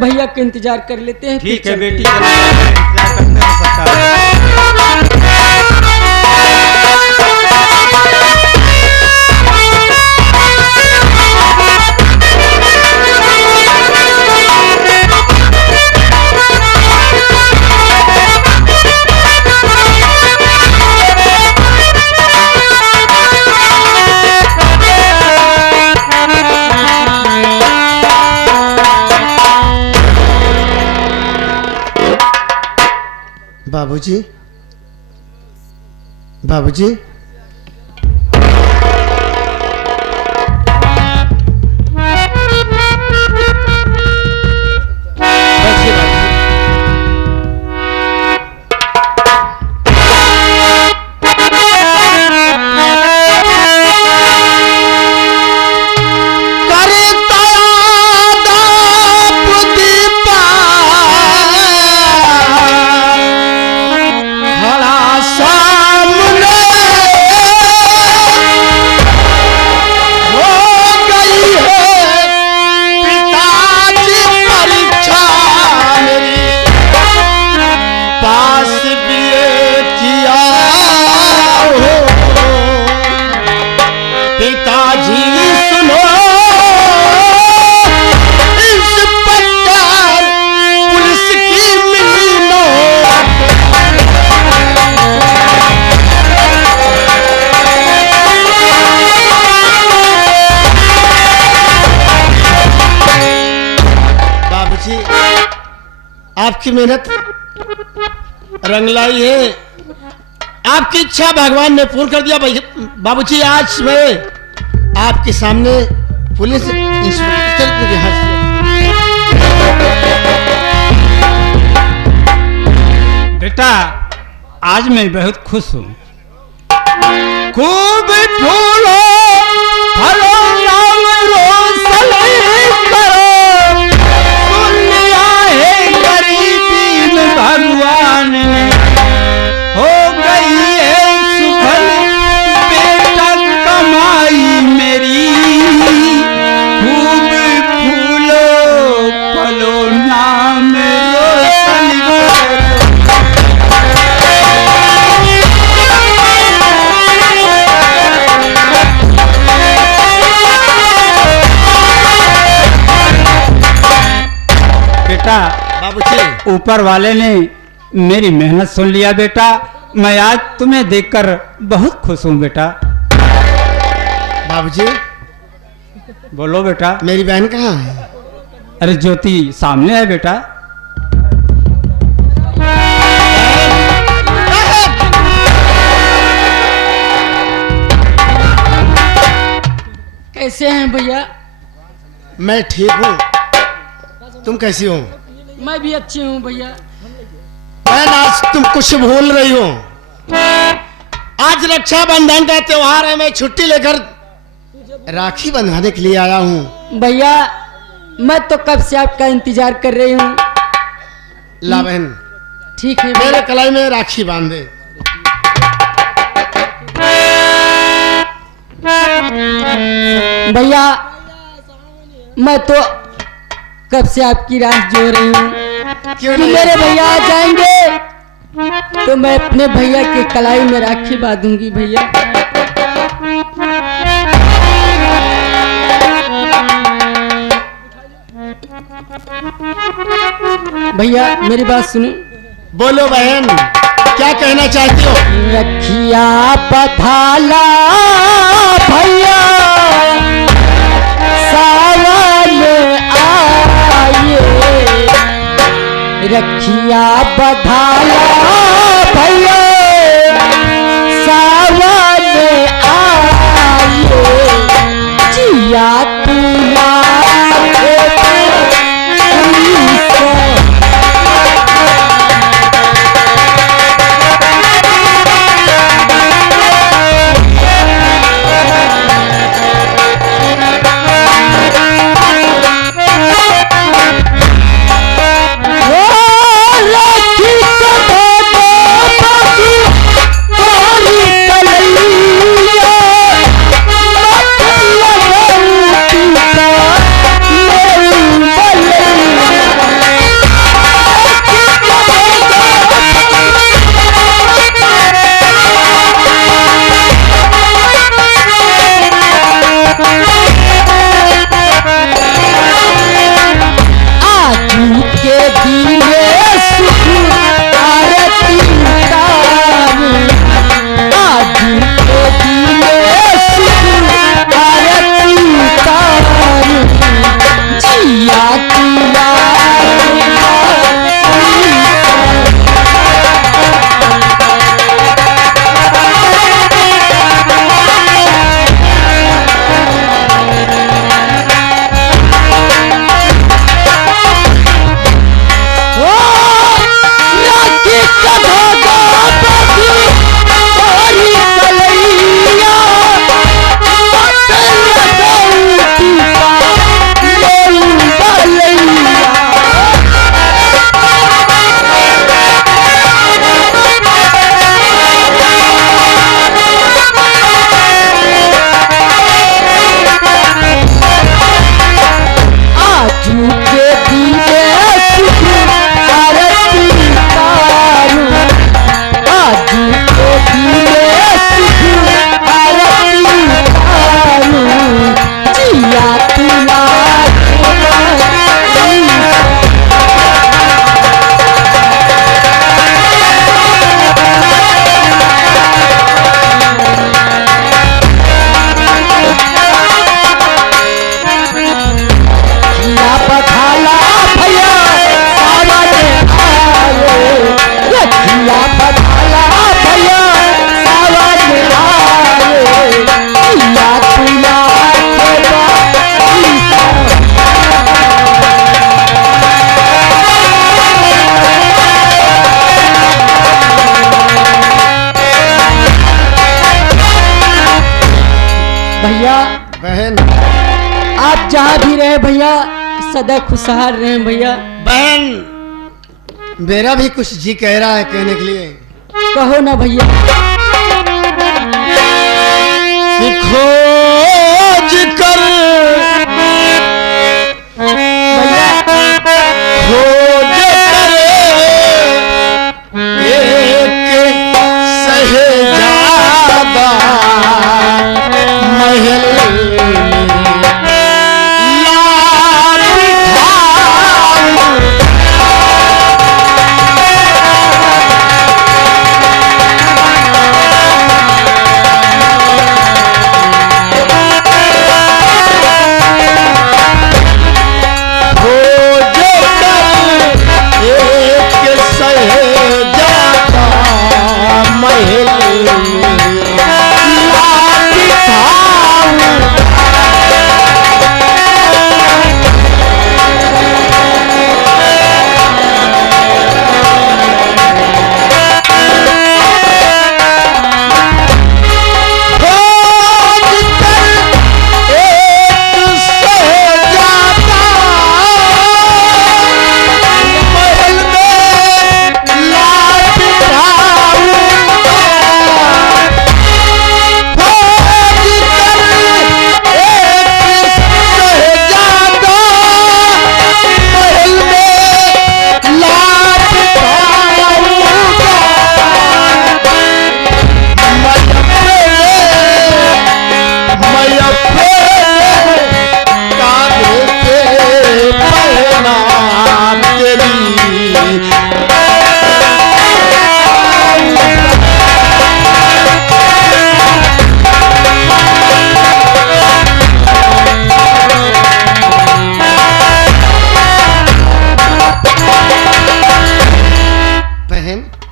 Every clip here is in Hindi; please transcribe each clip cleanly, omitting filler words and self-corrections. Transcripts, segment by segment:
भैया का इंतजार कर लेते हैं। ठीक है बेटी, इंतजार करते हैं सबका। बाबूजी, बाबूजी, आपकी मेहनत रंग लाई है। आपकी इच्छा भगवान ने पूर्ण कर दिया बाबूजी। आज मैं आपके सामने पुलिस इंस्पेक्टर के हाथ से बेटा, आज मैं बहुत खुश हूँ। खूब फूलो फलो नाम रोशन करो, भगवान ने हो गई है सुफल बेटा कमाई मेरी। खूब फूलो फलो नाम रोशन बेटा। बाबूजी, ऊपर वाले ने मेरी मेहनत सुन लिया बेटा। मैं आज तुम्हें देखकर बहुत खुश हूँ बेटा। बाबूजी, बोलो बेटा। मेरी बहन कहाँ है? अरे ज्योति सामने है बेटा। कैसे हैं भैया? मैं ठीक हूँ, तुम कैसी हो? मैं भी अच्छी हूँ भैया। बहन, आज तुम कुछ भूल रही हो। आज रक्षाबंधन का त्योहार है। मैं छुट्टी लेकर राखी बंधवाने के लिए आया हूँ। भैया, मैं तो कब से आपका इंतजार कर रही हूँ। ला बहन, ठीक है मेरे कलाई में राखी बांध दे। भैया, मैं तो कब से आपकी राह जो रही हूँ कि मेरे भैया आ जाएंगे तो मैं अपने भैया के कलाई में राखी बांधूंगी। भैया, भैया मेरी बात सुनो। बोलो बहन, क्या कहना चाहती हो? रखिया बधाला भैया सावन आए, रखिया बधाला भैया सावन आए, जिया तू आप जहाँ भी रहे भैया सदा खुशहाल रहे भैया। बहन मेरा भी कुछ जी कह रहा है कहने के लिए। कहो ना भैया। कि खोज कर भैया खोज कर एक सहेजादा महल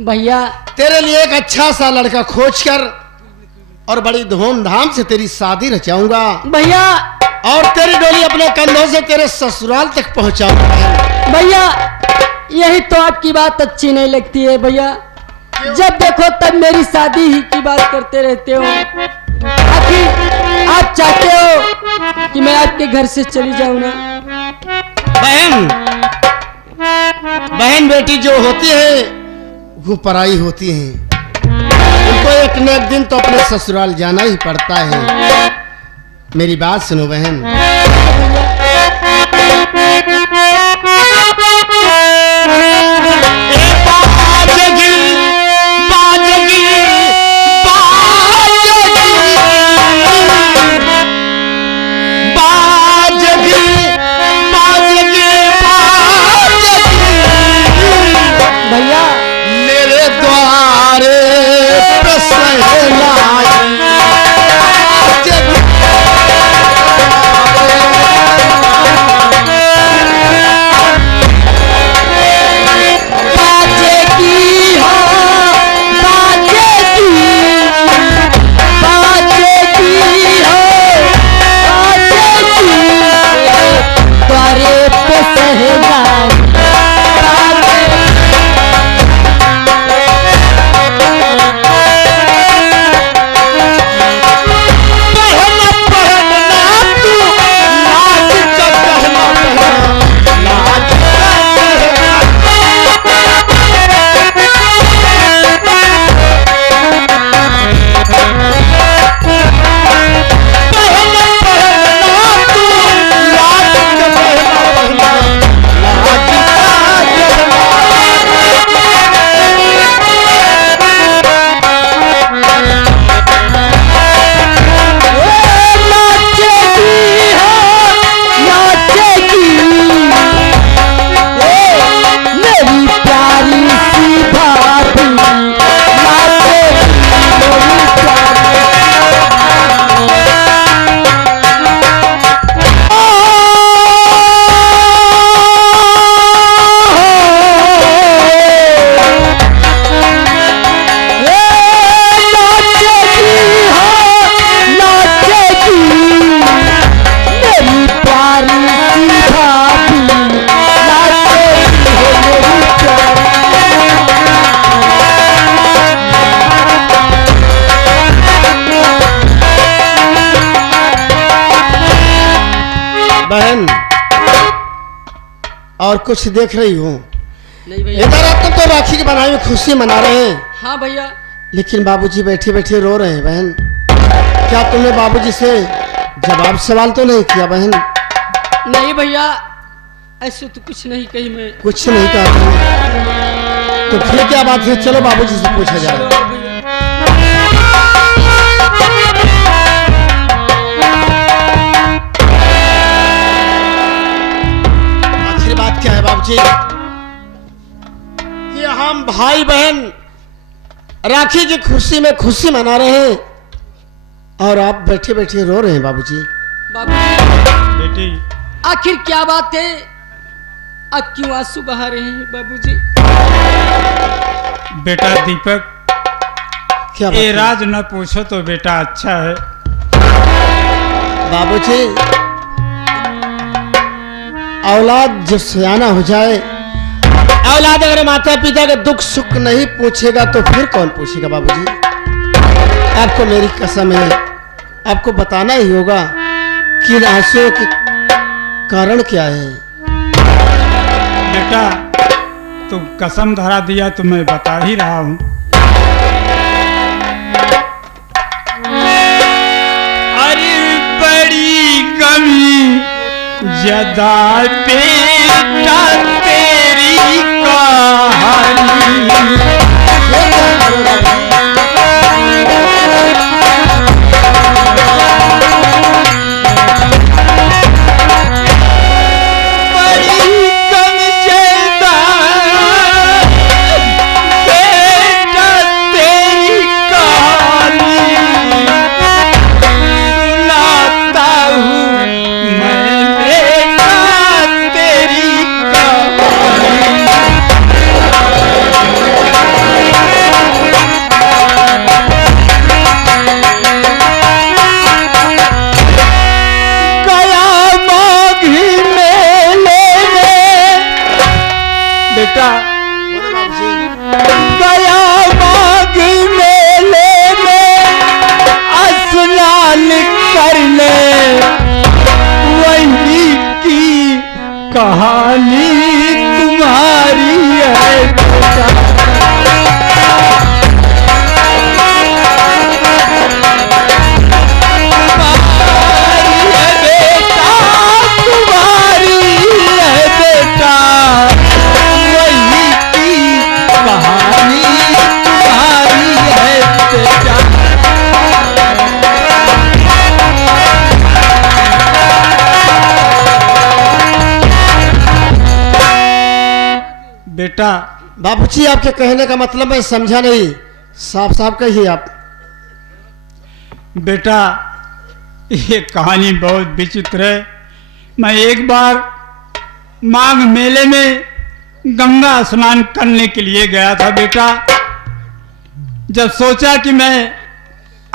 भैया तेरे लिए एक अच्छा सा लड़का खोज कर और बड़ी धूमधाम से तेरी शादी रचाऊंगा भैया। और तेरी डोली अपने कंधों से तेरे ससुराल तक पहुंचाऊंगा। भैया यही तो आपकी बात अच्छी नहीं लगती है भैया। जब देखो तब मेरी शादी ही की बात करते रहते हो। आखिर आप चाहते हो कि मैं आपके घर से चली जाऊं ना? बहन बेटी जो होती है वो पराई होती हैं। उनको एक न एक दिन तो अपने ससुराल जाना ही पड़ता है। मेरी बात सुनो बहन। और कुछ देख रही हूँ। नहीं भैया। इधर आप तो राखी के बनाई में खुशी मना रहे हैं, हाँ भैया। लेकिन बाबूजी बैठे बैठे रो रहे हैं। बहन, क्या तुमने बाबूजी से जवाब सवाल तो नहीं किया? बहन नहीं भैया, ऐसे तो कुछ नहीं कही मैं। कुछ नहीं कहा तुमने? तो फिर क्या बात है? चलो बाबूजी से पूछा जाए। चलो भैया। आखिर बात क्या है बाबूजी कि हम भाई बहन राखी की खुशी में खुशी मना रहे हैं और आप बैठे बैठे रो रहे हैं? बाबूजी बाबूजी, बेटी, आखिर क्या बात है? आप क्यों आंसू बहा रहे हैं बाबूजी? बेटा दीपक, क्या बात ये है? राज न पूछो तो बेटा अच्छा है। बाबूजी, औलाद जब सयाना हो जाए, औलाद अगर माता पिता का दुख सुख नहीं पूछेगा तो फिर कौन पूछेगा? बाबूजी, आपको मेरी कसम है, आपको बताना ही होगा कि इन आंसुओं के कारण क्या है। बेटा, तू कसम धरा दिया तो मैं बता ही रहा हूँ। अरे बड़ी कमी जदा बेटा तेरी कहानी। कहानी तुम्हारी है बेटा। तुम्हारी है बेटा, वही की कहानी तुम्हारी है बेटा। बेटा, बाबूजी, आपके कहने का मतलब मैं समझा नहीं, साफ साफ कहिए आप। बेटा, ये कहानी बहुत विचित्र है। मैं एक बार माघ मेले में गंगा स्नान करने के लिए गया था बेटा। जब सोचा कि मैं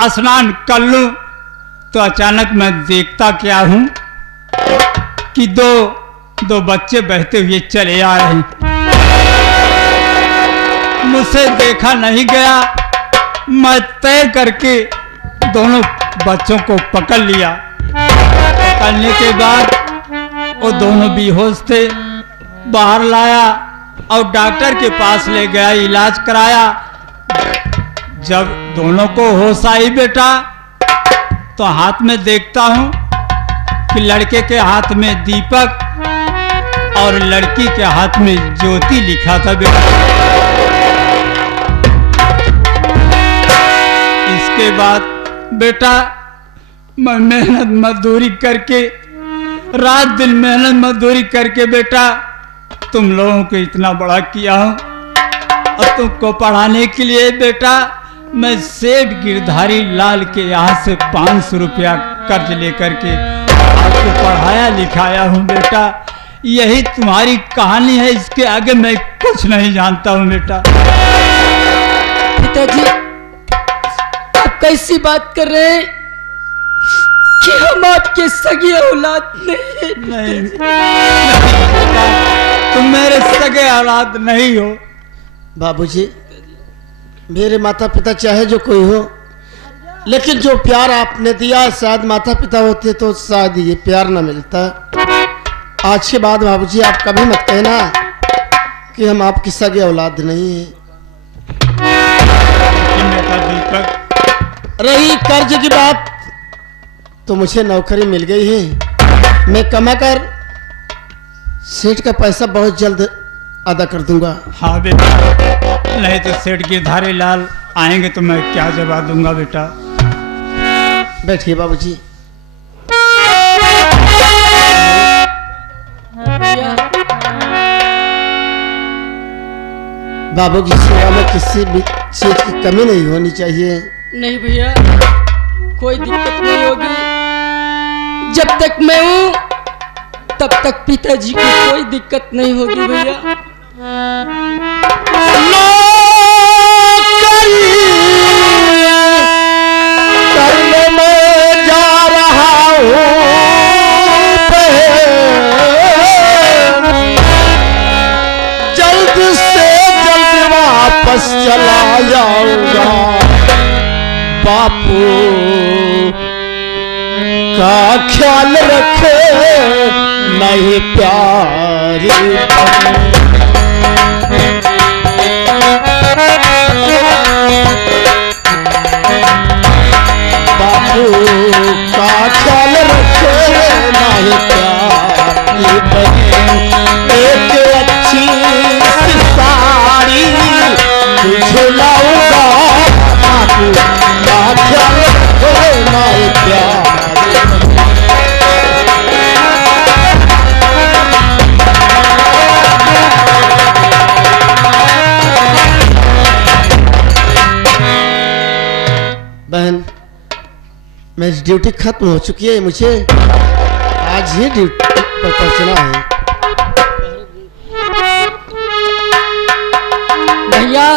स्नान कर लूं तो अचानक मैं देखता क्या हूं कि दो बच्चे बहते हुए चले आ रहे हैं। मुझसे देखा नहीं गया, मैं तैर करके दोनों बच्चों को पकड़ लिया। पकड़ने के बाद वो दोनों बेहोश थे, बाहर लाया और डॉक्टर के पास ले गया, इलाज कराया। जब दोनों को होश आई बेटा तो हाथ में देखता हूं कि लड़के के हाथ में दीपक और लड़की के हाथ में ज्योति लिखा था बेटा। इसके बाद बेटा मैं मेहनत मजदूरी करके, रात दिन मेहनत मजदूरी करके बेटा तुम लोगों को इतना बड़ा किया हूं। और तुमको पढ़ाने के लिए बेटा मैं सेठ गिरधारी लाल के यहाँ से 500 रुपया कर्ज लेकर के आपको पढ़ाया लिखाया हूँ बेटा। यही तुम्हारी कहानी है, इसके आगे मैं कुछ नहीं जानता हूँ बेटा। पिताजी, आप कैसी बात कर रहे हैं कि हम आपके सगे औलाद नहीं? बेटा, तुम मेरे सगे औलाद नहीं हो। बाबूजी, मेरे माता पिता चाहे जो कोई हो, लेकिन जो प्यार आपने दिया शायद माता पिता होते तो शायद ये प्यार ना मिलता। आज के बाद बाबूजी आप कभी मत कहना कि हम आपकी सगे औलाद नहीं है। लेकिन बेटा दीपक, रही कर्ज की बात, तो मुझे नौकरी मिल गई है। मैं कमा कर सेठ का पैसा बहुत जल्द अदा कर दूंगा। हाँ बेटा, नहीं तो सेठ के धारे लाल आएंगे तो मैं क्या जवाब दूंगा बेटा। बैठिए बाबूजी। भैया बाबू की सेवा में किसी भी चीज की कमी नहीं होनी चाहिए। नहीं भैया, कोई दिक्कत नहीं होगी। जब तक मैं हूँ तब तक पिताजी को कोई दिक्कत नहीं होगी भैया। करने में जा रहा हूँ, जल्द से जल्द वापस चला जाऊंगा। बापू का ख्याल रखे, नहीं प्यारी बापू का ख्याल रखे, नहीं प्यारी बनी। एक अच्छी सी साड़ी तुझे लाऊंगा। बापू का ख्याल रखे, नहीं प्यारी। बहन, मेरी ड्यूटी खत्म हो चुकी है। मुझे आज ही ड्यूटी पर पहुंचना है। भैया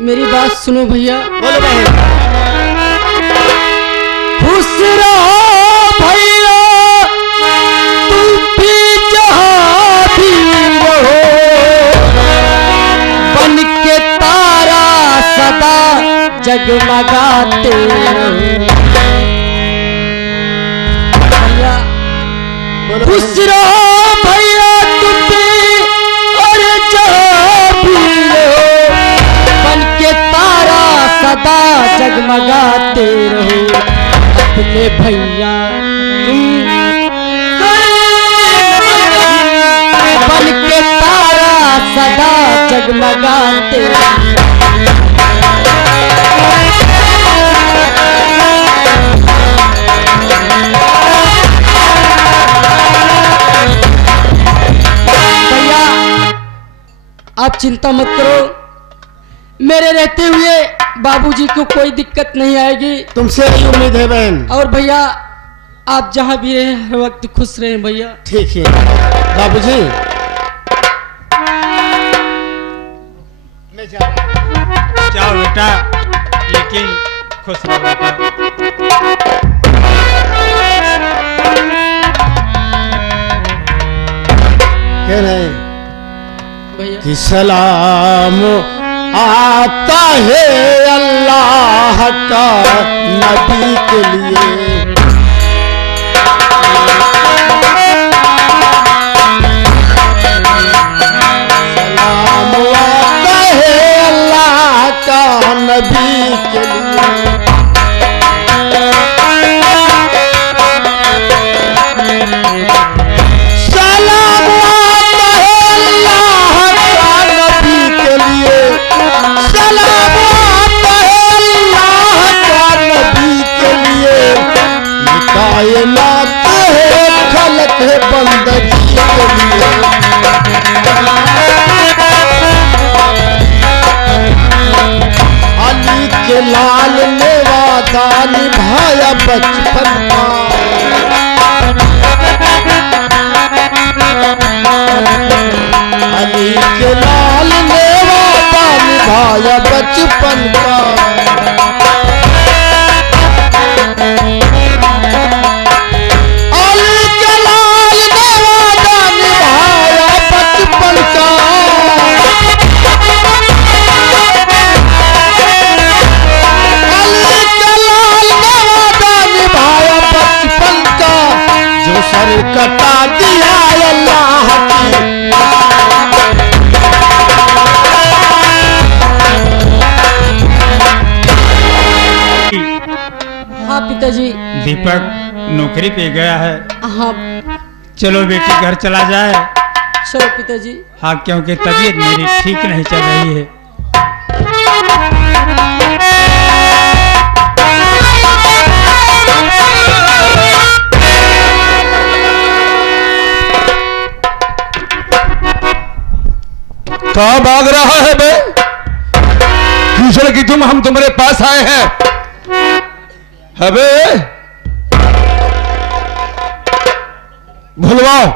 मेरी बात सुनो भैया। बोलो बहन। खुश रहो भैया, तुम भी जहाँ भी रहो, बन के तारा सदा जगमगाते रहो। भैया बोलो खुश बहन। रहो भैया तुम भी, और जहाँ भी रहो, बन के तारा सदा जगमगाते रहो। अपने भैया तुम बन के तारा सदा जगमगाते रहो। आप चिंता मत करो, मेरे रहते हुए बाबूजी को कोई दिक्कत नहीं आएगी। तुमसे यही उम्मीद है बहन। और भैया आप जहाँ भी रहे हर वक्त खुश रहें भैया। ठीक है बाबूजी, मैं जा रहा हूँ। जाओ बेटा, लेकिन खुश रहो बेटा। कह रहे भैया कि सलाम आता है अल्लाह का नबी के लिए। सलाम आता है अल्लाह का नबी के लिए। सलाम आता है अल्लाह का नबी के लिए। सलाम आता है अल्लाह का नबी के लिए। ये कायनात है, खलक है बंदगी के लिए। अली के लाल ने वादा निभाया बचपन का। अली के लाल ने वादा निभाया बचपन का। अली के लाल ने वादा निभाया बचपन का। अली के लाल ने वादा निभाया बचपन का। जो सर कटा दिया अल्लाह दीपक नौकरी पे गया है। हाँ चलो बेटी घर चला जाए। चलो पिताजी। हाँ, क्योंकि तबीयत मेरी ठीक नहीं चल रही है। कहाँ भाग रहा है बे? किशन की तुम, हम तुम्हारे पास आए हैं। है बे? भुलवाओ,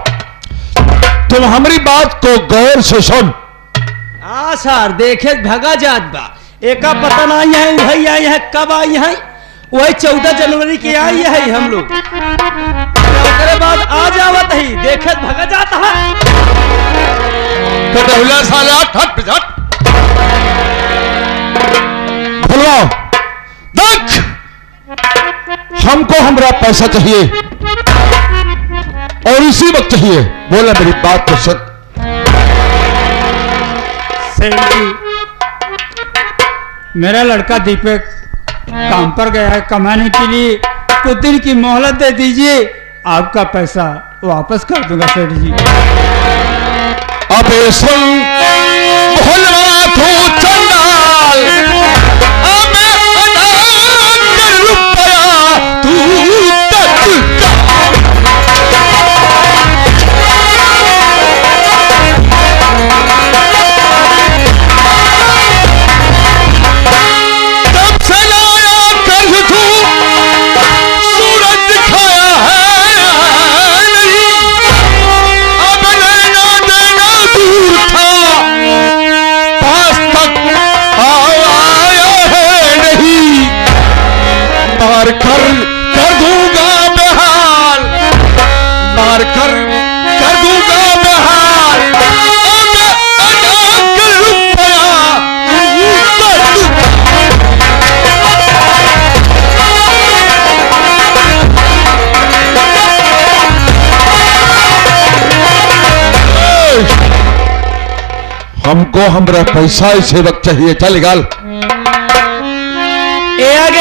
तुम हमारी बात को गौर से सुन। हाँ सर, देखे भगा जात बा। एका पता नहीं है वही आई है, कब आई है? वही 14 जनवरी की आई है हम लोग। उसके बाद आ जावत ही, देखे भगा जाता है। कटहुला साला, हट पिछट। भुलवाओ, देख, हमको हमारा पैसा चाहिए और इसी वक्त चाहिए। बोला मेरी बात को सुन। सेठ जी, मेरा लड़का दीपक काम पर गया है कमाने के लिए, कुछ दिन की मोहलत दे दीजिए, आपका पैसा वापस कर दूंगा सेठ जी। अबे सुन भुलवा तू चंडाल, अबे अनार रुपया तू तक तब से लाया कर तू सूरज दिखाया है नहीं, अब लेना देना दूर था, पास तक आया है नहीं, मार कर दूंगा बेहाल, मार कर दूंगा बेहाल, अब अनाक रुपया तू हमको हमारा पैसा इसे वक्त चाहिए। चल निकाल। ए आगे